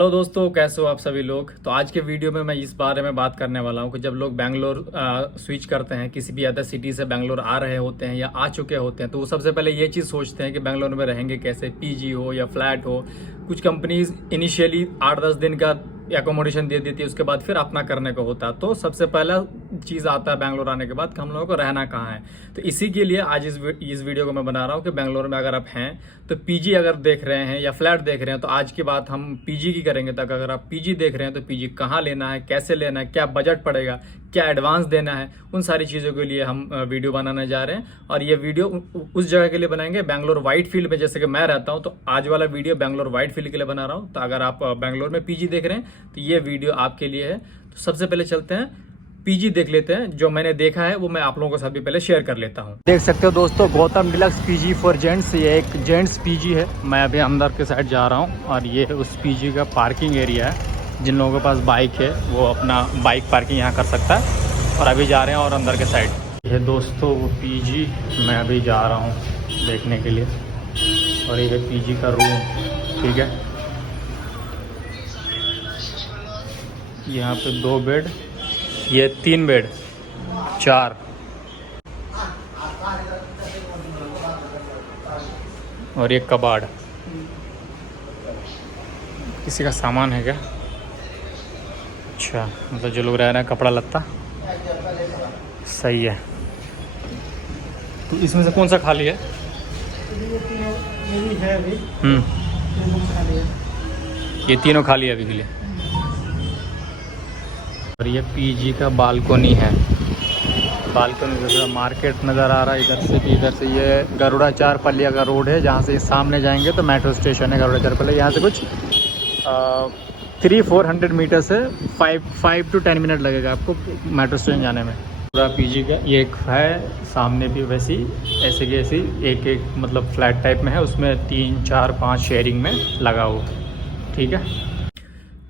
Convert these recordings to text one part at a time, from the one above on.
Hello दोस्तों, कैसे हो आप सभी लोग। तो आज के वीडियो में मैं इस बारे में बात करने वाला हूं कि जब लोग बैंगलोर स्विच करते हैं, किसी भी अदर सिटी से बैंगलोर आ रहे होते हैं या आ चुके होते हैं, तो वो सबसे पहले ये चीज़ सोचते हैं कि बैंगलोर में रहेंगे कैसे, पीजी हो या फ्लैट हो। कुछ कंपनीज इनिशियली 8-10 दिन का एकोमोडेशन दे देती है, उसके बाद फिर अपना करने को होता है। तो सबसे पहला चीज़ आता है बैंगलोर आने के बाद कि हम लोगों को रहना कहाँ है। तो इसी के लिए आज इस वीडियो को मैं बना रहा हूँ कि बैंगलोर में अगर आप हैं तो पीजी अगर देख रहे हैं या फ्लैट देख रहे हैं, तो आज की बात हम पीजी की करेंगे। तक अगर आप पीजी देख रहे हैं तो पीजी कहाँ लेना है, कैसे लेना है, क्या बजट पड़ेगा, क्या एडवांस देना है, उन सारी चीज़ों के लिए हम वीडियो बनाने जा रहे हैं। और ये वीडियो उस जगह के लिए बनाएंगे बैंगलोर वाइट फील्ड में, जैसे कि मैं रहता हूँ। तो आज वाला वीडियो बैंगलोर वाइट फील्ड के लिए बना रहा हूँ। तो अगर आप बैंगलोर में पीजी देख रहे हैं तो ये वीडियो आपके लिए है। तो सबसे पहले चलते हैं पीजी देख लेते हैं। जो मैंने देखा है वो मैं आप लोगों के साथ भी पहले शेयर कर लेता हूँ। देख सकते हो दोस्तों, Gautam deluxe PG for gents. ये एक जेंट्स पीजी है। मैं अभी अंदर के साइड जा रहा हूँ और ये उस पीजी का पार्किंग एरिया है। जिन लोगों के पास बाइक है वो अपना बाइक पार्किंग यहाँ कर सकता है। और अभी जा रहे हैं और अंदर के साइड ये दोस्तों वो पीजी मैं अभी जा रहा हूँ देखने के लिए। और ये पीजी का रूम, ठीक है। यहाँ पे 2 बेड, ये 3 बेड, 4 और एक कबाड़। किसी का सामान है क्या? अच्छा, मतलब जो लोग रह रहे हैं कपड़ा लत्ता, सही है। तो इसमें से कौन सा खाली है? ये तीनों खाली है अभी के लिए। और ये पीजी का बालकोनी है। बालकोनी जैसे मार्केट नज़र आ रहा है इधर से भी। इधर से ये गरुड़ाचार पल्लिया का रोड है, जहाँ से सामने जाएंगे तो मेट्रो स्टेशन है गरुड़ाचार पल्लिया। यहाँ से कुछ 300-400 मीटर से 5 to 10 मिनट लगेगा आपको मेट्रो स्टेशन जाने में। पूरा पीजी का ये एक है, सामने भी वैसी ऐसे की ऐसी एक मतलब फ्लैट टाइप में है। उसमें 3, 4, 5 शेयरिंग में लगा हुआ, ठीक है।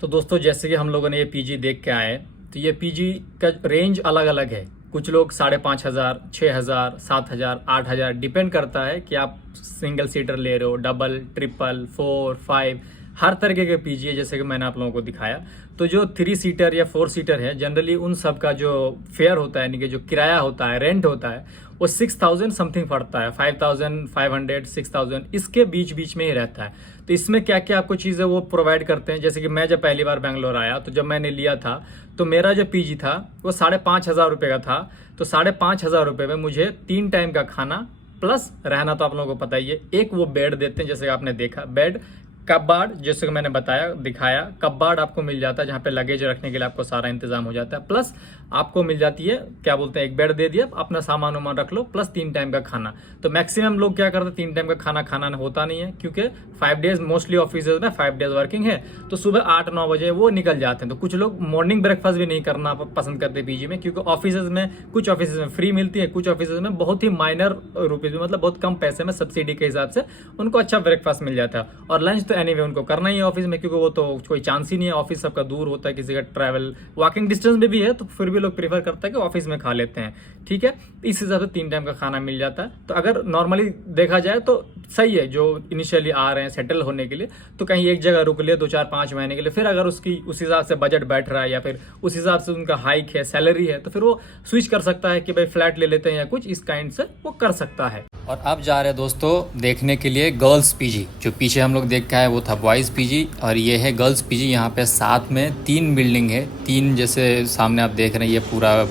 तो दोस्तों, जैसे कि हम लोगों ने ये पीजी देख के आए, तो ये पीजी का रेंज अलग अलग है। कुछ लोग 5,500, 6,000, 7,000, 8,000 डिपेंड करता है कि आप सिंगल सीटर ले रहे हो, डबल, ट्रिपल, 4, 5, हर तरीके के पीजी है जैसे कि मैंने आप लोगों को दिखाया। तो जो 3 सीटर या 4 सीटर है, जनरली उन सब का जो फेयर होता है, यानी कि जो किराया होता है, रेंट होता है, वो 6,000 समथिंग पड़ता है। 5,500, 6,000 इसके बीच बीच में ही रहता है। तो इसमें क्या क्या आपको चीज़ें वो प्रोवाइड करते हैं। जैसे कि मैं जब पहली बार बैंगलोर आया तो जब मैंने लिया था तो मेरा जो पीजी था वो 5,500 रुपये का था। तो 5,500 रुपये में मुझे 3 टाइम का खाना प्लस रहना, तो आप लोगों को पता ही है। एक वो बेड देते हैं, जैसे कि आपने देखा बेड, कबाड़ जैसे कि मैंने बताया दिखाया, कबाड़ आपको मिल जाता है जहाँ पे लगेज रखने के लिए आपको सारा इंतजाम हो जाता है। प्लस आपको मिल जाती है क्या बोलते हैं, एक बेड दे दिया, अपना सामान वामान रख लो, प्लस 3 टाइम का खाना। तो मैक्सिमम लोग क्या करते हैं, 3 टाइम का खाना होता नहीं है, क्योंकि 5 डेज मोस्टली ऑफिस में 5 डेज वर्किंग है। तो सुबह 8-9 बजे वो निकल जाते हैं। तो कुछ लोग मॉर्निंग ब्रेकफास्ट भी नहीं करना पसंद करते पीजी में, क्योंकि ऑफिस में कुछ ऑफिस में फ्री मिलती है, कुछ ऑफिस में बहुत ही माइनर रुपीज में, मतलब बहुत कम पैसे में सब्सिडी के हिसाब से उनको अच्छा ब्रेकफास्ट मिल जाता है। और लंच तो एनीवे उनको करना ही है ऑफिस में, क्योंकि वो तो कोई चांस ही नहीं है। ऑफिस सबका दूर होता है, किसी का ट्रैवल वॉकिंग डिस्टेंस में भी है, तो फिर भी लोग प्रीफर करता है कि ऑफिस में खा लेते हैं, ठीक है। इस हिसाब से 3 टाइम का खाना मिल जाता है। तो अगर नॉर्मली देखा जाए तो सही है। जो इनिशियली आ रहे हैं सेटल होने के लिए, तो कहीं एक जगह रुक लिए 2-4-5 महीने के लिए, फिर अगर उसकी उस हिसाब से बजट बैठ रहा है या फिर उस हिसाब से उनका हाइक है, सैलरी है, तो फिर वो स्विच कर सकता है कि भाई फ्लैट ले लेते हैं या कुछ इस काइंड से वो कर सकता है। और अब जा रहे हैं दोस्तों देखने के लिए गर्ल्स पीजी। जो पीछे हम लोग देख के आए वो था बॉयज़ पीजी, और ये है गर्ल्स पीजी। यहाँ पे साथ में 3 बिल्डिंग है, 3 जैसे सामने आप देख रहे हैं, ये पूरा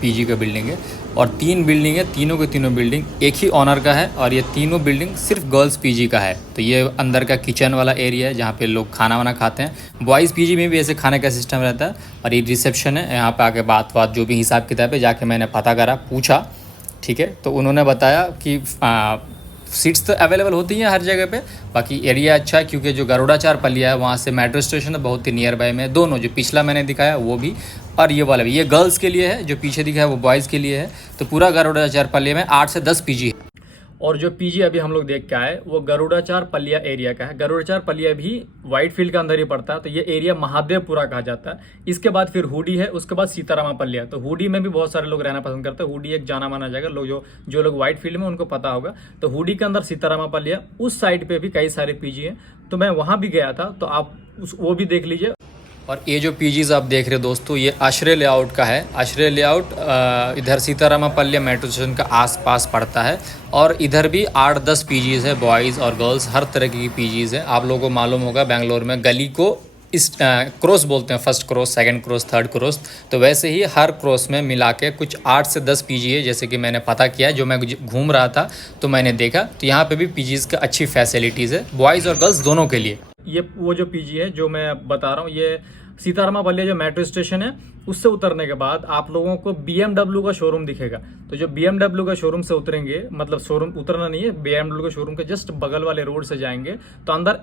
पीजी का बिल्डिंग है। और 3 बिल्डिंग है, तीनों के तीनों बिल्डिंग एक ही ऑनर का है, और ये तीनों बिल्डिंग सिर्फ गर्ल्स पीजी का है। तो ये अंदर का किचन वाला एरिया है जहाँ पे लोग खाना वाना खाते हैं। बॉयज़ पीजी में भी ऐसे खाने का सिस्टम रहता है। और ये रिसेप्शन है, यहाँ पे आके बात जो भी हिसाब किताब है जाके मैंने पता करा, पूछा, ठीक है। तो उन्होंने बताया कि सीट्स तो अवेलेबल होती हैं हर जगह पे। बाकी एरिया अच्छा है, क्योंकि जो गरुड़ाचार पल्लिया है वहाँ से मेट्रो स्टेशन है बहुत ही नियर बाय में। दोनों, जो पिछला मैंने दिखाया वो भी और ये वाला भी, ये गर्ल्स के लिए है, जो पीछे दिखा है वो बॉयज़ के लिए है। तो पूरा गरुड़ाचार पल्लिया में 8 से 10 पीजी है। और जो पीजी अभी हम लोग देख के आए वो गरुड़ाचार पल्लिया एरिया का है। गरुड़ाचार पल्लिया भी व्हाइट फील्ड के अंदर ही पड़ता है। तो ये एरिया महादेवपुरा कहा जाता है। इसके बाद फिर हुडी है, उसके बाद सीतारामा पल्लिया। तो हुडी में भी बहुत सारे लोग रहना पसंद करते हैं। हुडी एक जाना माना जगह, लोग जो लोग व्हाइट फील्ड में उनको पता होगा। तो हुडी के अंदर सीतारामा पल्लिया, उस साइड पे भी कई सारे पीजी हैं। तो मैं वहाँ भी गया था। तो आप वो भी देख लीजिए। और ये जो पीजीज़ आप देख रहे हो दोस्तों, ये आश्रय लेआउट का है। आश्रय लेआउट इधर सीतारामपल्ली मेट्रो स्टेशन का आसपास पड़ता है, और इधर भी 8-10 पीजीज़ है, बॉयज़ और गर्ल्स हर तरह की पीजीज़ है। आप लोगों को मालूम होगा बेंगलोर में गली को इस क्रॉस बोलते हैं, first cross, second cross, third cross. तो वैसे ही हर क्रॉस में मिला के कुछ 8 से 10 पीजी है, जैसे कि मैंने पता किया, जो मैं घूम रहा था तो मैंने देखा। तो यहाँ पे भी पीजीज़ का अच्छी फैसिलिटीज़ है बॉयज़ और गर्ल्स दोनों के लिए। ये वो जो पीजी है जो मैं बता रहा हूँ, ये सीतारामपल्ली जो मेट्रो स्टेशन है उससे उतरने के बाद आप लोगों को BMW का शोरूम दिखेगा। तो जो BMW का शोरूम से उतरेंगे, मतलब शोरूम उतरना नहीं है, BMW के शोरूम के जस्ट बगल वाले रोड से जाएंगे तो अंदर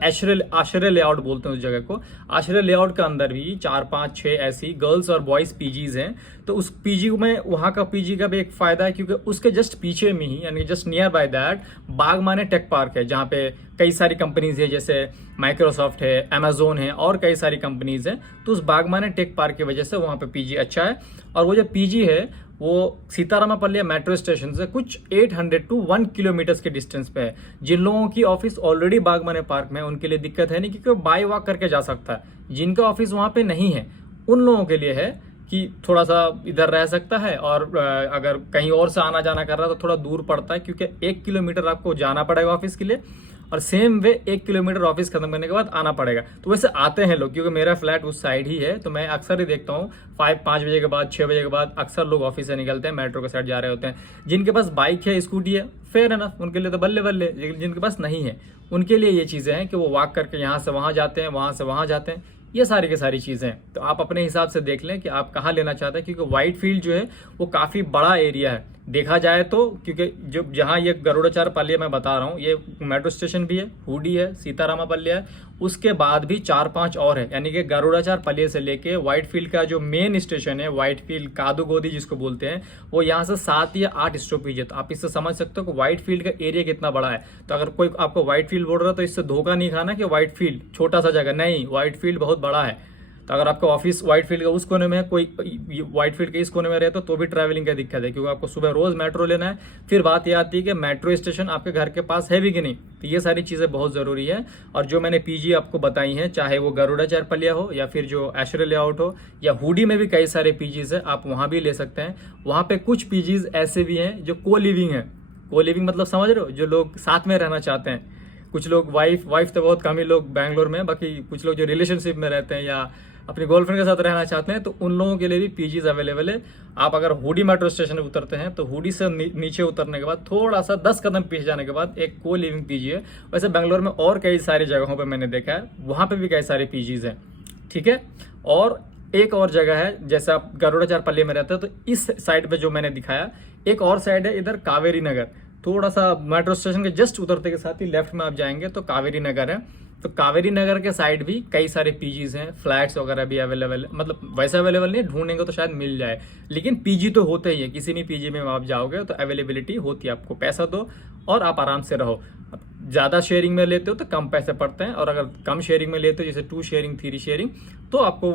आश्रय लेआउट बोलते हैं उस जगह को। आश्रय लेआउट के अंदर भी 4, 5, 6 ऐसी गर्ल्स और बॉयज़ पीजीज हैं। तो उस पीजी में, वहाँ का पीजी का भी एक फायदा है, क्योंकि उसके जस्ट पीछे में ही, यानी just near by that Bagmane tech park है, जहाँ पे कई सारी कंपनीज है, जैसे माइक्रोसॉफ्ट है, अमेजोन है और कई सारी कंपनीज हैं। तो उस बागमाने टेक पार्क की वजह से वहाँ पे पीजी अच्छा है। और वो जो पीजी है वो सीतारामपल्ली मेट्रो स्टेशन से कुछ 800 to 1 किलोमीटर के डिस्टेंस पे है। जिन लोगों की ऑफिस ऑलरेडी बागमाने पार्क में है उनके लिए दिक्कत है नहीं, क्योंकि वो बाय वॉक करके जा सकता है। जिनका ऑफिस वहाँ पे नहीं है उन लोगों के लिए है कि थोड़ा सा इधर रह सकता है, और अगर कहीं और से आना जाना कर रहा है तो थोड़ा दूर पड़ता है, क्योंकि 1 किलोमीटर आपको जाना पड़ेगा ऑफिस के लिए, और सेम वे 1 किलोमीटर ऑफिस खत्म करने के बाद आना पड़ेगा। तो वैसे आते हैं लोग, क्योंकि मेरा फ्लैट उस साइड ही है, तो मैं अक्सर ही देखता हूँ 5 बजे के बाद, 6 बजे के बाद अक्सर लोग ऑफिस से निकलते हैं, मेट्रो के साइड जा रहे होते हैं। जिनके पास बाइक है, स्कूटी है, फेयर एनफ, उनके लिए तो बल्ले बल्ले। लेकिन जिनके पास नहीं है उनके लिए ये चीज़ें हैं कि वो वॉक करके यहाँ से वहाँ जाते हैं, वहाँ से वहाँ जाते हैं। ये सारी की सारी चीज़ें हैं। तो आप अपने हिसाब से देख लें कि आप कहाँ लेना चाहते हैं, क्योंकि वाइट फील्ड जो है वो काफ़ी बड़ा एरिया है देखा जाए तो। क्योंकि जो जहाँ ये गरुड़ाचारपल्ली मैं बता रहा हूँ, ये मेट्रो स्टेशन भी है, हुडी है, सीतारामपल्ली है, उसके बाद भी 4-5 और है। यानी कि गरुड़ाचारपल्ली से लेके व्हाइट फील्ड का जो मेन स्टेशन है, व्हाइट फील्ड कादूगोदी जिसको बोलते हैं, वो यहाँ से 7 या 8 स्टॉपेज है। तो आप इससे समझ सकते हो कि व्हाइट फील्ड का एरिया कितना बड़ा है। तो अगर कोई आपको व्हाइट फील्ड बोल रहा है तो इससे धोखा नहीं खाना कि व्हाइट फील्ड छोटा सा जगह, नहीं, व्हाइट फील्ड बहुत बड़ा है। तो अगर आपका ऑफिस व्हाइट फील्ड का उस कोने में है, कोई व्हाइट फील्ड के इस कोने में रहे तो भी ट्रैवलिंग का दिक्कत है, क्योंकि आपको सुबह रोज मेट्रो लेना है। फिर बात यह आती है कि मेट्रो स्टेशन आपके घर के पास है भी कि नहीं। तो ये सारी चीज़ें बहुत ज़रूरी है। और जो मैंने पीजी आपको बताई हैं, चाहे वो गरुड़ाचारपल्ली हो या फिर जो आश्रय लेआउट हो, या हुडी में भी कई सारे पीजीज है, आप वहाँ भी ले सकते हैं। वहाँ पे कुछ पीजीज ऐसे भी हैं जो को लिविंग है। को लिविंग मतलब समझ रहे हो, जो लोग साथ में रहना चाहते हैं। कुछ लोग वाइफ तो बहुत कम ही लोग बैंगलोर में, बाकी कुछ लोग जो रिलेशनशिप में रहते हैं या अपनी गर्लफ्रेंड के साथ रहना चाहते हैं, तो उन लोगों के लिए भी पीजीज अवेलेबल है। आप अगर हुडी मेट्रो स्टेशन में उतरते हैं तो हुडी से नीचे उतरने के बाद थोड़ा सा 10 कदम पीछे जाने के बाद एक को लिविंग पीजी है। वैसे बेंगलोर में और कई सारी जगहों पे मैंने देखा है, वहाँ पे भी कई सारे पीजीज हैं, ठीक है। और एक और जगह है, जैसे आप गरुड़ाचारपल्ली में रहते हैं तो इस साइड पे जो मैंने दिखाया, एक और साइड है इधर कावेरी नगर। थोड़ा सा मेट्रो स्टेशन के जस्ट उतरते के साथ ही लेफ्ट में आप जाएंगे तो कावेरी नगर है। तो कावेरी नगर के साइड भी कई सारे पीजीज हैं, फ्लैट्स वगैरह भी अवेलेबल है। मतलब वैसे अवेलेबल नहीं, ढूंढेंगे तो शायद मिल जाए, लेकिन पीजी तो होते ही है। किसी भी पीजी में आप जाओगे तो अवेलेबिलिटी होती है, आपको पैसा दो और आप आराम से रहो। ज़्यादा शेयरिंग में लेते हो तो कम पैसे पड़ते हैं, और अगर कम शेयरिंग में लेते हो, जैसे 2 शेयरिंग 3 शेयरिंग, तो आपको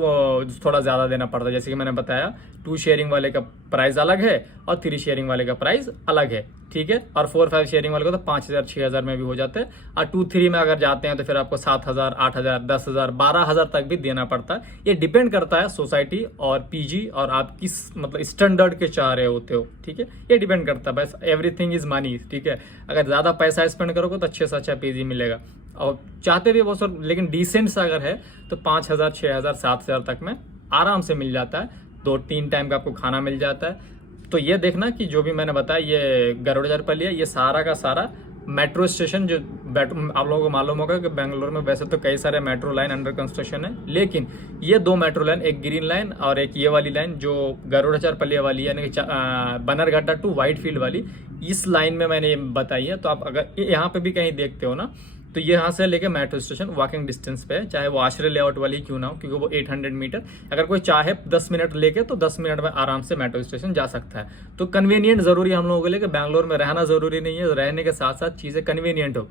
थोड़ा ज़्यादा देना पड़ता है। जैसे कि मैंने बताया, 2 शेयरिंग वाले का प्राइस अलग है और 3 शेयरिंग वाले का प्राइस अलग है, ठीक है। और 4-5 शेयरिंग वाले को तो 5,000-6,000 में भी हो जाते हैं। और 2-3 में अगर जाते हैं तो फिर आपको 7,000, 8,000, 10,000, 12,000 तक भी देना पड़ता है। ये डिपेंड करता है सोसाइटी और पीजी और आप किस मतलब स्टैंडर्ड के चाह रहे होते हो, ठीक है। ये डिपेंड करता है, बस एवरीथिंग इज मनी, ठीक है। अगर ज़्यादा पैसा स्पेंड करोगे तो अच्छे से अच्छा पीजी मिलेगा, और चाहते भी बहुत सारे, लेकिन डिसेंट सा अगर है तो 5,000, 6,000, 7,000 तक में आराम से मिल जाता है। 2-3 टाइम का आपको खाना मिल जाता है। तो ये देखना कि जो भी मैंने बताया, ये गरुड़ाचारपल्ली है, ये सारा का सारा मेट्रो स्टेशन जो आप लोगों को मालूम होगा कि बेंगलोर में वैसे तो कई सारे मेट्रो लाइन अंडर कंस्ट्रक्शन है, लेकिन ये 2 मेट्रो लाइन, एक ग्रीन लाइन और एक ये वाली लाइन जो गरुड़ाचारपल्ली वाली यानी कि बन्नरघट्टा टू व्हाइट फील्ड वाली, इस लाइन में मैंने ये बताई है। तो आप अगर यहाँ पे भी कहीं देखते हो ना, तो ये यहाँ से लेके मेट्रो स्टेशन वॉकिंग डिस्टेंस पे है, चाहे वो आश्रय लेआउट वाली क्यों ना हो, क्योंकि वो 800 मीटर, अगर कोई चाहे 10 मिनट लेके तो 10 मिनट में आराम से मेट्रो स्टेशन जा सकता है। तो कन्वीनियंट जरूरी है हम लोगों के लिए, कि बैंगलोर में रहना जरूरी नहीं है, रहने के साथ साथ चीज़ें कन्वीनियंट हो।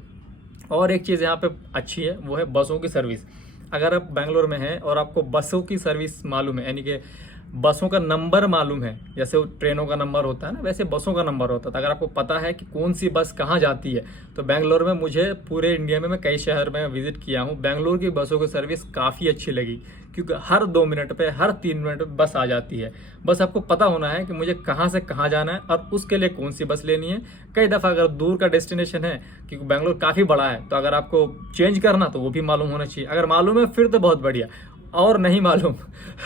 और एक चीज़ यहाँ पे अच्छी है, वो है बसों की सर्विस। अगर आप बैंगलोर में हैं और आपको बसों की सर्विस मालूम है, यानी कि बसों का नंबर मालूम है, जैसे वो ट्रेनों का नंबर होता है ना, वैसे बसों का नंबर होता है। तो अगर आपको पता है कि कौन सी बस कहाँ जाती है, तो बेंगलोर में मुझे पूरे इंडिया में मैं कई शहर में विजिट किया हूँ, बेंगलोर की बसों की सर्विस काफ़ी अच्छी लगी, क्योंकि हर 2 मिनट पे, हर 3 मिनट पे बस आ जाती है। बस आपको पता होना है कि मुझे कहाँ से कहाँ जाना है और उसके लिए कौन सी बस लेनी है। कई दफ़ा अगर दूर का डेस्टिनेशन है, क्योंकि बेंगलोर काफ़ी बड़ा है, तो अगर आपको चेंज करना तो वो भी मालूम होना चाहिए। अगर मालूम है फिर तो बहुत बढ़िया, और नहीं मालूम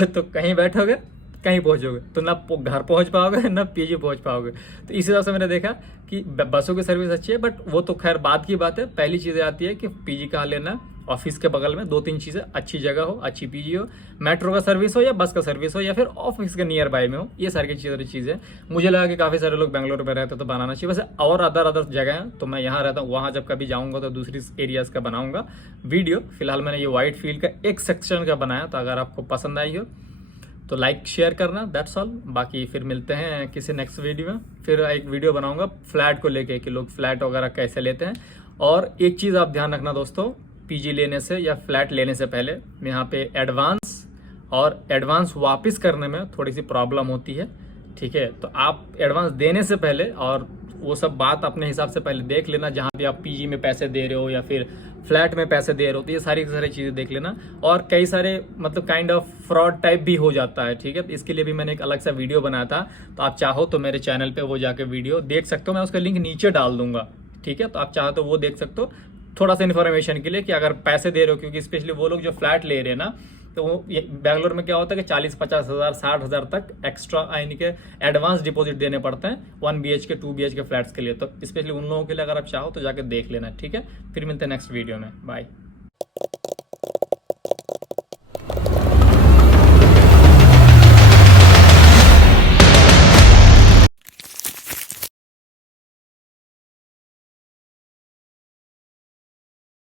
तो कहीं बैठोगे कहीं पहुंचोगे तो ना घर पहुंच पाओगे ना पीजी पहुंच पाओगे। तो इस हिसाब से मैंने देखा कि बसों की सर्विस अच्छी है, बट वो तो खैर बाद की बात है। पहली चीज़ें आती है कि पीजी कहाँ लेना, ऑफिस के बगल में 2-3 चीज़ें, अच्छी जगह हो, अच्छी पीजी हो, मेट्रो का सर्विस हो या बस का सर्विस हो या फिर ऑफिस के नियर बाय में हो, ये सारी चीज़ें। मुझे लगा कि काफ़ी सारे लोग बेंगलोर में रहते तो बनाना चाहिए। वैसे और अदर जगह हैं, तो मैं यहाँ रहता हूँ, वहाँ जब कभी जाऊँगा तो दूसरी एरियाज़ का बनाऊँगा वीडियो। फिलहाल मैंने ये वाइट फील्ड का एक सेक्शन का बनाया, तो अगर आपको पसंद आई हो तो लाइक शेयर करना, दैट्स ऑल। बाकी फिर मिलते हैं किसी नेक्स्ट वीडियो में। फिर एक वीडियो बनाऊंगा फ्लैट को लेके कि लोग फ्लैट वगैरह कैसे लेते हैं। और एक चीज़ आप ध्यान रखना दोस्तों, पीजी लेने से या फ्लैट लेने से पहले यहाँ पे एडवांस वापस करने में थोड़ी सी प्रॉब्लम होती है, ठीक है। तो आप एडवांस देने से पहले और वो सब बात अपने हिसाब से पहले देख लेना, जहाँ भी आप पीजी में पैसे दे रहे हो या फिर फ्लैट में पैसे दे रहे हो, तो ये सारी चीज़ें देख लेना। और कई सारे मतलब काइंड ऑफ फ्रॉड टाइप भी हो जाता है, ठीक है। तो इसके लिए भी मैंने एक अलग सा वीडियो बनाया था, तो आप चाहो तो मेरे चैनल पे वो जाके वीडियो देख सकते हो, मैं उसका लिंक नीचे डाल दूंगा, ठीक है। तो आप चाहो तो वो देख सकते हो, थोड़ा सा इन्फॉर्मेशन के लिए कि अगर पैसे दे रहे हो, क्योंकि स्पेशली वो लोग जो फ्लैट ले रहे हैं ना, तो वो बेंगलोर में क्या होता है कि 40-50 हज़ार 60 हज़ार तक एक्स्ट्रा यानी कि एडवांस डिपॉजिट देने पड़ते हैं 1 BHK 2 BHK फ्लैट्स के लिए। तो स्पेशली उन लोगों के लिए अगर आप चाहो तो जाकर देख लेना, ठीक है। फिर मिलते हैं नेक्स्ट वीडियो में, बाय।